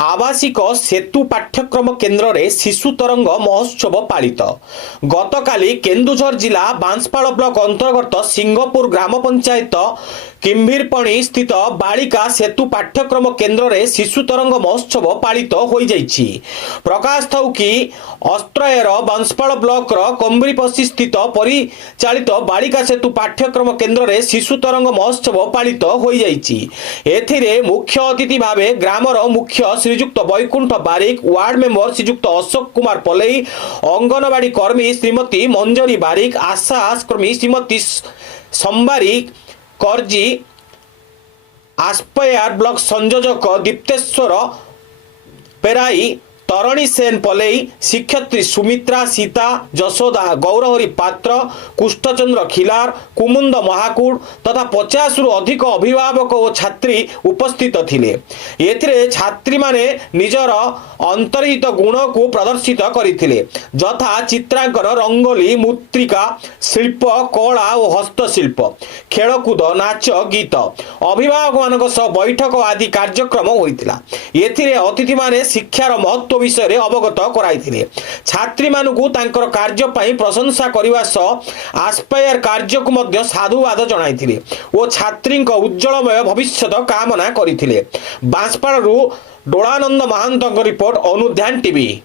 आवासिक सेतु पाठ्यक्रम केन्द्र रे शिशु तरंग महोत्सव पालित गतकाली केन्दुझर जिला बांसपाड़ ब्लॉक अंतर्गत सिंहपुर ग्राम पंचायत किम्भीरपणी स्थित बालिका सेतु पाठ्यक्रम केन्द्र रे शिशु तरंग महोत्सव पालित हो जाइछि। प्रकाश थौ कि अस्त्रयर बांसपाड़ ब्लॉक कंबीरपसी स्थित परिचालित बालिका सेतु पाठ्यक्रम केन्द्र रे शिशु तरंग महोत्सव पालित हो जाइछि। एथिरे मुख्य अतिथि भावे ग्रामर मुख्य श्रीजुक्त वैकुंठ बारिक, वार्ड मेंबर श्रीजुक्त अशोक कुमार पलई, अंगनवाड़ी कर्मी श्रीमती मंजरी बारिक, आशा कर्मी श्रीमती संबारी करजी, आस्पायर ब्लॉक संयोजक दीप्तेश्वर पेराई, तरणी सेन पलई, शिक्षयत्री सुमित्रा सीता जशोदा गौरहरी पात्र, कुष्ठचंद्र खिलार, कुमुंद महाकूड़ तथा 50 रु अधिक अभिभावक और छात्री उपस्थित थिले। एथिरे छात्री माने निजर अंतर्हित गुण को प्रदर्शित करथिले, यथा चित्रांकन, रंगोली, मूत्रिका शिल्प, कला और हस्तशिल्प, खेलकूद, नाच गीत, अभिभावक मानक सह बैठक आदि कार्यक्रम होइतिला। एथिरे अतिथि माने शिक्षार महत्व विषय अवगत कराइथिले। छात्री मानकु तांकर कार्य पई प्रशंसा करिवा सह आस्पायर कार्य को मध्य साधुवाद जणाइथिले ओ छात्रीक उज्जवलमय भविष्यत कामना करिथिले। बांसपाड़ू डोलानंद महांत रिपोर्ट अनुध्यान टीवी।